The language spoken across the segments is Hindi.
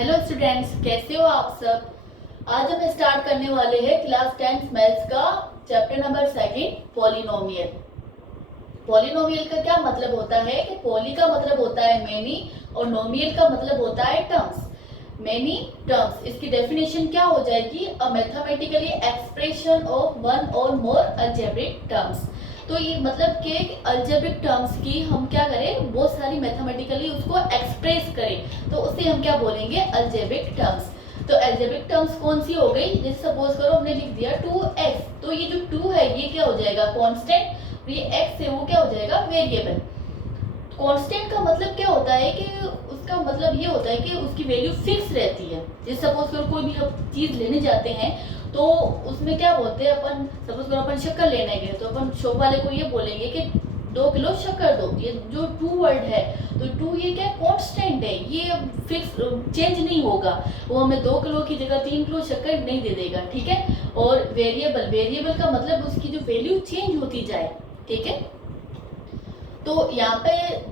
हेलो स्टूडेंट्स, कैसे हो आप सब। आज हम स्टार्ट करने वाले हैं क्लास 10th मैथ्स का चैप्टर नंबर 2 पॉलिनोमियल। पॉलिनोमियल का क्या मतलब होता है कि पॉली का मतलब होता है मेनी और नोमियल का मतलब होता है टर्म्स। मेनी टर्म्स, इसकी डेफिनेशन क्या हो जाएगी, अ मैथमेटिकली एक्सप्रेशन ऑफ वन और मोर अलजेब्रिक टर्म्स। तो ये मतलब कि अलजेब्रिक टर्म्स की हम क्या करें, बहुत सारी मैथमेटिकली उसको एक्सप्रेस करें, तो उसे हम क्या बोलेंगे, अलजेब्रिक टर्म्स। तो अलजेब्रिक टर्म्स कौन सी हो गई, जैसे सपोज करो हमने लिख दिया 2x, तो ये जो 2 है ये क्या हो जाएगा, कांस्टेंट, ये x है वो क्या हो जाएगा, वेरिएबल। कांस्टेंट का मतलब क्या होता है कि उसका मतलब ये होता है कि उसकी वैल्यू फिक्स रहती है। जैसे सपोज करो कोई भी हम चीज लेने जाते हैं तो उसमें क्या बोलते हैं अपन, सपोज करो अपन शक्कर लेने गए तो अपन शॉप वाले को ये बोलेंगे कि 2 किलो शक्कर दो। ये जो 2 वर्ड है, तो 2 ये क्या कांस्टेंट है, ये फिक्स चेंज नहीं होगा। वो हमें 2 किलो की जगह 3 किलो शक्कर नहीं दे देगा, ठीक है। और वेरिएबल, वेरिएबल का मतलब उसकी जो वैल्यू चेंज होती जाए, ठीक है। तो यहाँ पे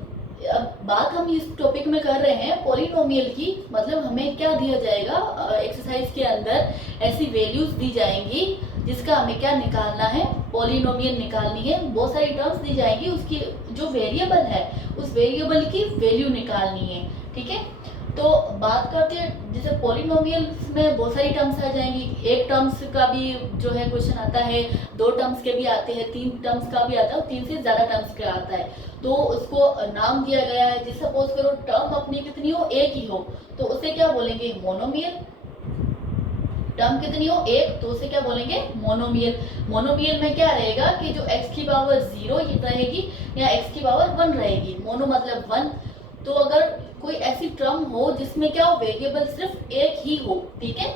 अब बात हम इस टॉपिक में कर रहे हैं पॉलिनोमियल की, मतलब हमें क्या दिया जाएगा, एक्सरसाइज के अंदर ऐसी वैल्यूज दी जाएंगी जिसका हमें क्या निकालना है, पॉलिनोमियल निकालनी है। बहुत सारी टर्म्स दी जाएंगी, उसकी जो वेरिएबल है उस वेरिएबल की वैल्यू निकालनी है, ठीक है। तो बात करते हैं, जैसे पॉलिनोमियल्स में बहुत सारी टर्म्स आ जाएंगी। एक टर्म्स का भी जो है क्वेश्चन आता है, 2 टर्म्स के भी आते हैं, 3 टर्म्स का भी आता है, 3 से ज्यादा टर्म्स का आता है। तो उसको नाम दिया गया है। जैसे सपोज करो टर्म अपनी कितनी हो, एक ही हो, तो उसे क्या बोलेंगे, मोनोमियल। टर्म कितनी हो, एक, तो उसे क्या बोलेंगे, मोनोमियल। मोनोमियल में क्या रहेगा कि जो x की पावर 0 रहेगी या x की पावर 1 रहेगी। मोनो मतलब 1। तो अगर कोई ऐसी टर्म हो जिसमें क्या हो, वेरिएबल सिर्फ एक ही हो, ठीक है,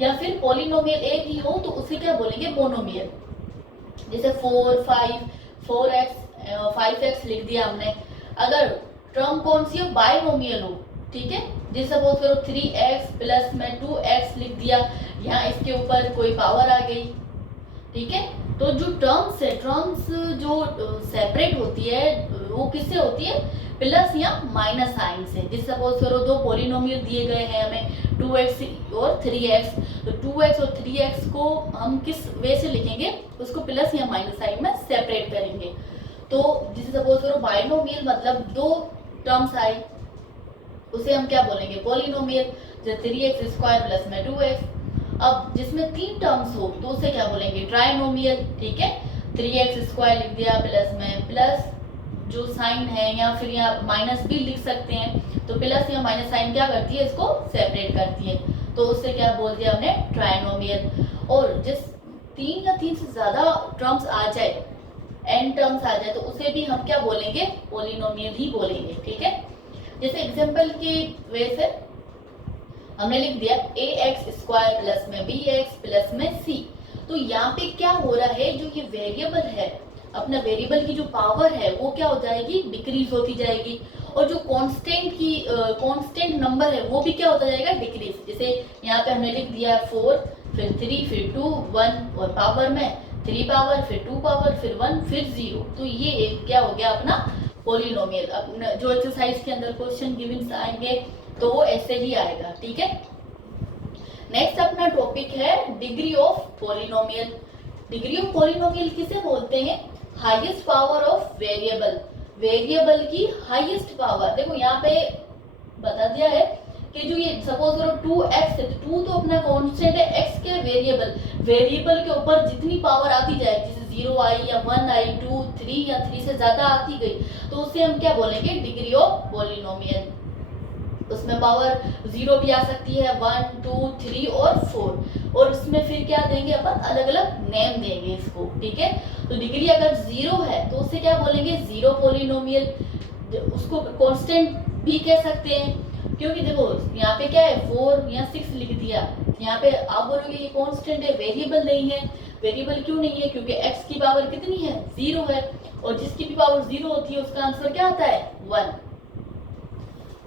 या फिर पॉलिनोमियल एक ही हो, तो उसे क्या बोलेंगे, मोनोमियल। जैसे 4, 5, 4x, 5x लिख दिया हमने। अगर टर्म कौन सी हो, बाइनोमियल हो, ठीक है। जैसे सपोज करो 3x प्लस में 2x लिख दिया, यहाँ इसके ऊपर कोई पावर आ गई, ठीक है। तो जो टर्म्स है, टर्म्स जो सेपरेट होती है वो किससे होती है, प्लस या माइनस साइन से। जैसे सपोज करो 2 पॉलिनोमियल दिए गए हैं हमें, 2x और 3x, तो 2x और 3x को हम किस वे से लिखेंगे, उसको प्लस या माइनस साइन में सेपरेट करेंगे। तो जैसे सपोज करो बाइनोमियल मतलब 2 टर्म्स आई, उसे हम क्या बोलेंगे, पॉलिनोमियल। जैसे 3x स्क्वायर प्लस में 2x। अब जिसमें 3 टर्म्स हो तो उसे क्या बोलेंगे, ट्राइनोमियल, ठीक है। 3x स्क्वायर लिख दिया प्लस में प्लस जो साइन है, या फिर यहाँ माइनस भी लिख सकते हैं, तो प्लस या माइनस साइन क्या करती है, इसको सेपरेट करती है, तो उससे क्या बोल दिया हमने, ट्राइनोमियल। और जिस 3 या 3 से ज्यादा टर्म्स आ जाए, n टर्म्स आ जाए, तो उसे भी हम क्या बोलेंगे, पॉलिनोमियल ही बोलेंगे, ठीक है। जैसे एग्जांपल की वजह से हमने लिख दिया ax स्क्वायर प्लस में bx प्लस में c। तो यहाँ पे क्या हो रहा है, जो ये वेरिएबल है, अपना वेरिएबल की जो पावर है वो क्या हो जाएगी, डिक्रीज होती जाएगी। और जो कांस्टेंट नंबर है वो भी क्या होता जाएगा, डिक्रीज। जैसे यहाँ पे हमने लिख दिया 4, फिर 3, फिर 2, 1, और पावर में 3 पावर, फिर 2 पावर, फिर 1, फिर 0। तो ये एक क्या हो गया अपना पॉलिनोमियल। अपना जो एक्सरसाइज के अंदर क्वेश्चन गिवन आएंगे तो वो ऐसे ही आएगा, ठीक है। नेक्स्ट अपना टॉपिक है degree of polynomial. Degree of polynomial किसे बोलते हैं, highest power of variable. Variable की हाईएस्ट पावर। देखो यहाँ पे बता दिया है कि जो ये सपोज करो 2x है, तो 2 तो अपना कांस्टेंट है, x के वेरिएबल, वेरिएबल के ऊपर जितनी पावर आती जाए, जैसे 0 आई या 1 आई, 2, 3 या 3 से ज्यादा आती गई, तो उसे हम क्या बोलेंगे, डिग्री ऑफ पॉलिनोमियल। उसमें पावर 0 भी आ सकती है, 1, 2, 3 और 4, और इसमें फिर क्या देंगे अपन, अलग अलग नेम देंगे इसको, ठीक है। तो डिग्री अगर 0 है तो उसे क्या बोलेंगे, 0 पॉलिनोमियल। उसको कांस्टेंट भी कह सकते हैं, क्योंकि देखो यहाँ पे क्या है, 4 या 6 लिख दिया, यहाँ पे आप बोलोगे ये कांस्टेंट है, वेरिएबल नहीं है। वेरिएबल क्यों नहीं है, क्योंकि x की पावर कितनी है, 0 है, और जिसकी भी पावर 0 होती है उसका आंसर क्या आता है, 1।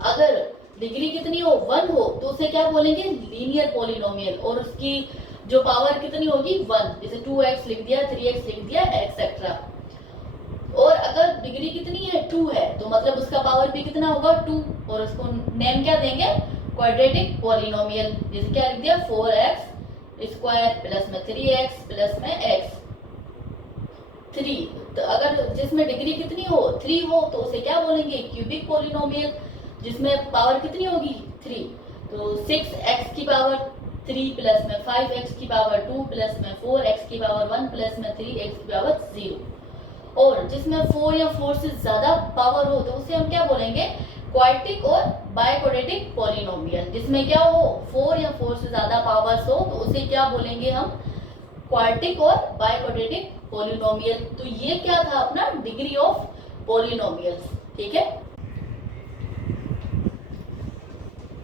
अगर डिग्री कितनी हो, 1 हो, तो उसे क्या बोलेंगे, लीनियर पॉलिनोमियल, और उसकी जो पावर कितनी होगी, 1। जैसे 2x लिख दिया, 3x लिख दिया, एक्सेट्रा। और अगर डिग्री कितनी है, 2 है, तो मतलब उसका पावर भी कितना होगा, 2, और उसको नेम क्या देंगे, क्वाड्रेटिक पॉलिनोमियल, जैसे क्या लिख दिया 4x² प्लस में 3x प्लस में x 3। तो अगर जिसमें डिग्री कितनी हो 3 हो तो उसे क्या बोलेंगे क्यूबिक पॉलिनोमियल, जिसमें पावर कितनी होगी 3। तो 6x की पावर 3 प्लस में 5x की पावर 2 प्लस में 4x की पावर 1 प्लस में 3x की पावर 0। और जिसमें 4 या 4 से ज्यादा पावर हो तो उसे हम क्या बोलेंगे क्वाड्रेटिक और बाइक्वाड्रेटिक पॉलिनोमियल। जिसमें क्या हो 4 या 4 से ज्यादा पावर्स हो तो उसे क्या बोलेंगे हम क्वाड्रेटिक और बाइक्वाड्रेटिक पॉलिनोमियल। तो ये क्या था अपना डिग्री ऑफ पॉलिनोमियल्स, ठीक है।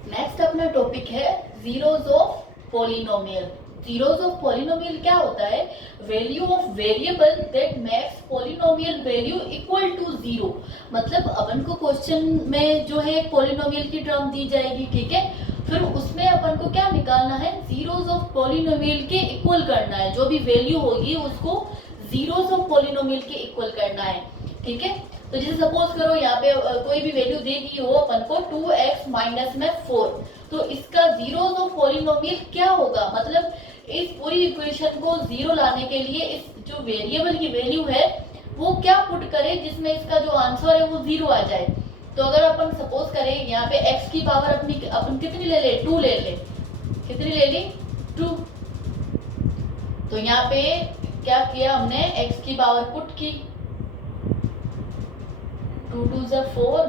नेक्स्ट अपना टॉपिक है zeros of polynomial. Zeros of polynomial क्या होता है, value of variable that makes polynomial value equal to 0। मतलब अपन को क्वेश्चन में जो है पॉलिनोमियल की टर्म दी जाएगी, ठीक है, फिर उसमें अपन को क्या निकालना है जीरोस ऑफ पॉलिनोमियल के इक्वल करना है, जो भी वैल्यू होगी उसको जीरोस ऑफ पॉलिनोमियल के इक्वल करना है, ठीक है। तो जैसे सपोज करो यहाँ पे कोई भी वैल्यू दी गई हो अपन को 2x माइनस में 4, तो इसका जीरोस ऑफ पॉलिनोमियल क्या होगा, मतलब इस पूरी इक्वेशन को जीरो लाने के लिए इस जो वेरिएबल की वैल्यू है वो क्या पुट करे जिसमें इसका जो आंसर है वो 0 आ जाए। तो अगर अपन सपोज करें यहाँ पे x की पावर अपन कितनी ले ले 2 ले ले, कितनी ले ली 2। तो यहाँ पे क्या किया हमने x की पावर पुट की 2 2 ज़ा 4,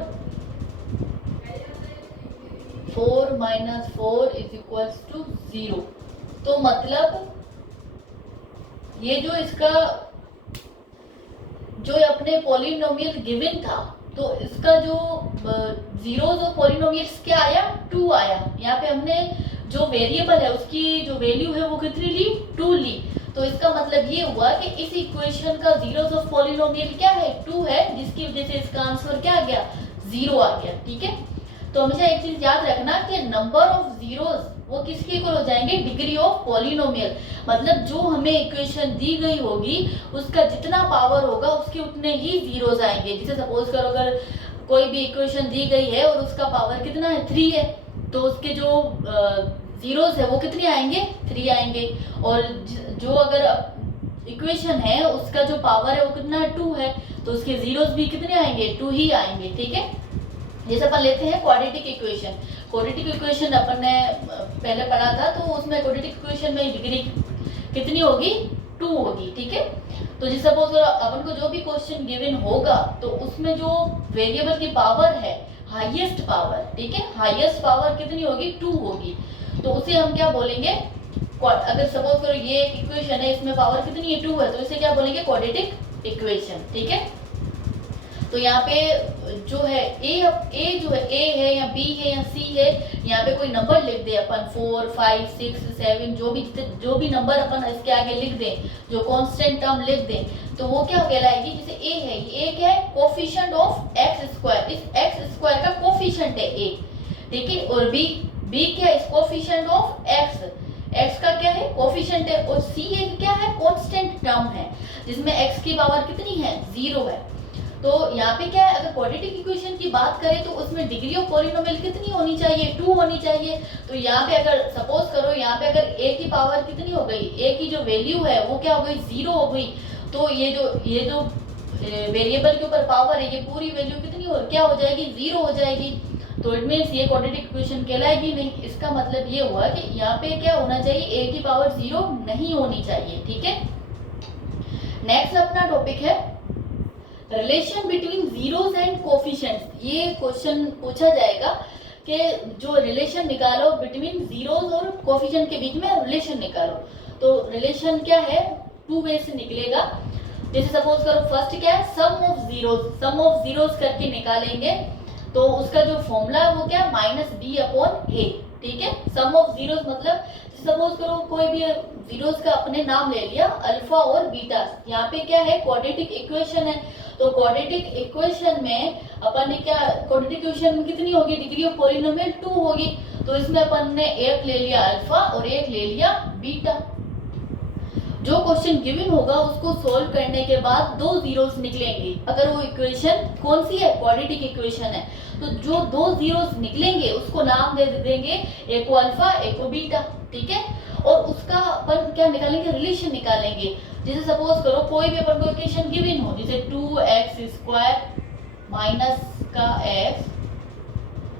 4 माइनस 4 इज इक्वल्स टू 0। तो मतलब ये जो इसका जो अपने पॉलिनोमियल गिवन था तो इसका जो जीरोस ऑफ पॉलिनोमियल्स क्या आया 2 आया। यहाँ पे हमने जो वेरिएबल है उसकी जो वैल्यू है वो कितनी ली 2 ली। तो इसका मतलब ये हुआ कि इस इक्वेशन का जीरोस ऑफ पॉलिनोमियल क्या है 2 है, जिसकी वजह से इसका आंसर क्या आ गया 0 आ गया, ठीक है। तो हमेशा एक चीज याद रखना कि नंबर ऑफ जीरोस वो किसके इक्वल हो जाएंगे डिग्री ऑफ पॉलिनोमियल। मतलब जो हमें इक्वेशन दी गई होगी उसका जितना पावर होगा उसके उतने ही जीरोस आएंगे। जैसे सपोज करो अगर कोई भी इक्वेशन दी गई है और उसका पावर कितना है 3 है तो उसके जो जीरोस है वो कितने आएंगे 3 आएंगे। और जो अगर इक्वेशन है उसका जो पावर है वो कितना 2 है तो उसके जीरोस भी कितने आएंगे 2 ही आएंगे, ठीक है। जैसे अपन लेते हैं क्वाड्रेटिक इक्वेशन। क्वाड्रेटिक इक्वेशन अपन ने पहले पढ़ा था तो उसमें क्वाड्रेटिक इक्वेशन में डिग्री कितनी होगी 2 होगी, ठीक है। तो जैसे सपोज अपन को जो भी क्वेश्चन गिवन होगा तो उसमें जो वेरिएबल की पावर है हाईएस्ट पावर, ठीक है, हाईएस्ट पावर कितनी होगी 2 होगी। तो उसे हम क्या बोलेंगे, अगर सपोज करो ये एक इक्वेशन है इसमें पावर कितनी है 2 है तो इसे क्या बोलेंगे क्वाड्रेटिक इक्वेशन, ठीक है। तो यहाँ पे जो है ए जो है ए है या बी है या सी है, यहाँ पे कोई नंबर लिख दे अपन 4 5 6 7 जो भी नंबर अपन इसके आगे लिख दें, जो कांस्टेंट टर्म लिख दें तो वो क्या कहलाएगी। जैसे ए है, ए क्या है कोफिशिएंट ऑफ एक्स स्क्वायर, इस एक्स स्क्वायर का कोफिशिएंट है ए, ठीक है। और बी क्या है कोफिशिएंट ऑफ एक्स का क्या है कोफिशिएंट है। और सी एक क्या है कांस्टेंट टर्म है जिसमें एक्स की पावर कितनी है 0 है। तो यहाँ पे क्या है अगर क्वाड्रेटिक इक्वेशन की बात करें तो उसमें डिग्री ऑफ पॉलिनोमियल कितनी होनी चाहिए 2 होनी चाहिए। तो यहाँ पे अगर सपोज करो यहाँ पे अगर a की पावर कितनी हो गई, a की जो वैल्यू है वो क्या हो गई 0 हो गई, तो ये जो वेरिएबल के ऊपर पावर है ये पूरी वैल्यू कितनी हो क्या हो जाएगी 0 हो जाएगी। तो इट मीन्स ये क्वाड्रेटिक इक्वेशन कहलाएगी नहीं। इसका मतलब ये हुआ कि यहाँ पे क्या होना चाहिए a की पावर 0 नहीं होनी चाहिए, ठीक है। नेक्स्ट अपना टॉपिक है relation between zeros and coefficients. ये क्वेश्चन पूछा जाएगा कि जो रिलेशन निकालो बिटवीन जीरोस और कोफिशिएंट के बीच में रिलेशन निकालो। तो रिलेशन क्या है 2 वे से निकलेगा। जैसे सपोज करो फर्स्ट क्या है सम ऑफ जीरोस करके निकालेंगे तो उसका जो फॉर्मूला है वो क्या -b/a, ठीक है। सम ऑफ जीरोस मतलब सपोज करो कोई भी जीरोस का अपने नाम ले लिया अल्फा और बीटा, यहाँ पे क्या है क्वाड्रेटिक इक्वेशन है। तो क्वाड्रेटिक इक्वेशन में अपन ने क्या क्वाड्रेटिक इक्वेशन में कितनी होगी डिग्री ऑफ पॉलिनोमियल 2 होगी। तो इसमें अपन ने एक ले लिया अल्फा और एक ले लिया बीटा। जो क्वेश्चन गिवन होगा उसको सोल्व करने के बाद दो जीरोस निकलेंगे। अगर वो इक्वेशन कौन सी है, क्वाड्रेटिक इक्वेशन है, तो जो दो जीरोस निकलेंगे उसको नाम दे देंगे, एक को अल्फा एक को बीटा, ठीक है। और उसका अपन क्या निकालेंगे, रिलेशन निकालेंगे। जैसे सपोज करो कोई भी अपन को इक्वेशन गिवन हो, जैसे 2x² माइनस का x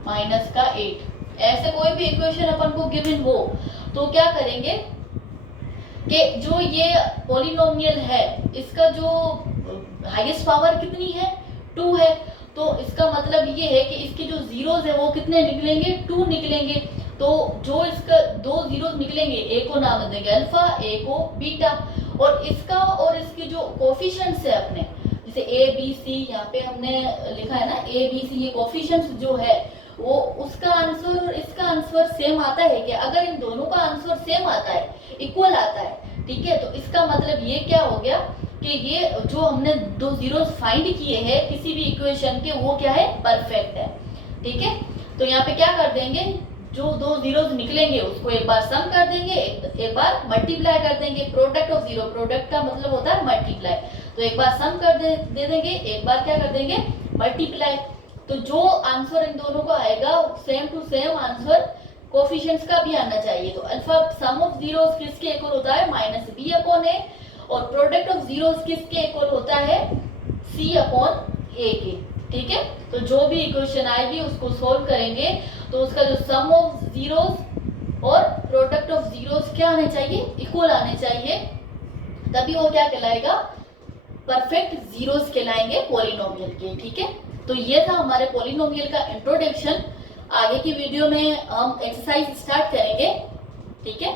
माइनस का 8, ऐसे कोई भी इक्वेशन अपन को गिवन हो, तो क्या करेंगे कि जो ये पॉलिनोमियल है इसका जो हाईएस्ट पावर कितनी है, 2 है, तो इसका मतलब ये है कि इसके जो जीरोस है वो कितने निकलेंगे, 2 निकलेंगे। तो जो इसका दो जीरोस निकलेंगे, ए को नाम देंगे अल्फा, ए को बीटा, और इसका और इसके जो कोफिशिएंट्स है अपने, जैसे ए बी सी यहाँ पे हमने लिखा है ना, ए बी सी, ये कोफिशिएंट्स जो है वो उसका आंसर और इसका आंसर सेम आता है क्या? अगर इन दोनों का आंसर सेम आता है, इक्वल आता है, ठीक है, तो इसका मतलब ये क्या हो गया कि ये जो हमने दो जीरोस फाइंड किए हैं किसी भी इक्वेशन के, वो क्या है, परफेक्ट है, ठीक है। तो यहाँ पे क्या कर देंगे, जो दो जीरोस निकलेंगे उसको एक बार सम कर देंगे, एक बार मल्टीप्लाई कर देंगे। प्रोडक्ट ऑफ जीरो, प्रोडक्ट का मतलब होता है मल्टीप्लाई, तो एक बार सम कर दे देंगे, एक बार क्या कर देंगे, मल्टीप्लाई। तो जो आंसर इन दोनों को आएगा same to same answer coefficients का भी आना चाहिए। तो अल्फा सम ऑफ जीरोस किसके इक्वल होता है, -b/a, और प्रोडक्ट ऑफ जीरोस किसके इक्वल होता है, c/a के, ठीक है। तो जो भी इक्वेशन आएगी उसको सोल्व करेंगे, तो उसका जो सम ऑफ जीरोस और प्रोडक्ट ऑफ जीरोस क्या आने चाहिए, इक्वल आने चाहिए, तभी वो क्या कहलाएगा, परफेक्ट जीरोस कहलाएंगे पॉलिनोमियल के, ठीक है। तो ये था हमारे पॉलिनोमियल का इंट्रोडक्शन। आगे की वीडियो में हम एक्सरसाइज स्टार्ट करेंगे, ठीक है।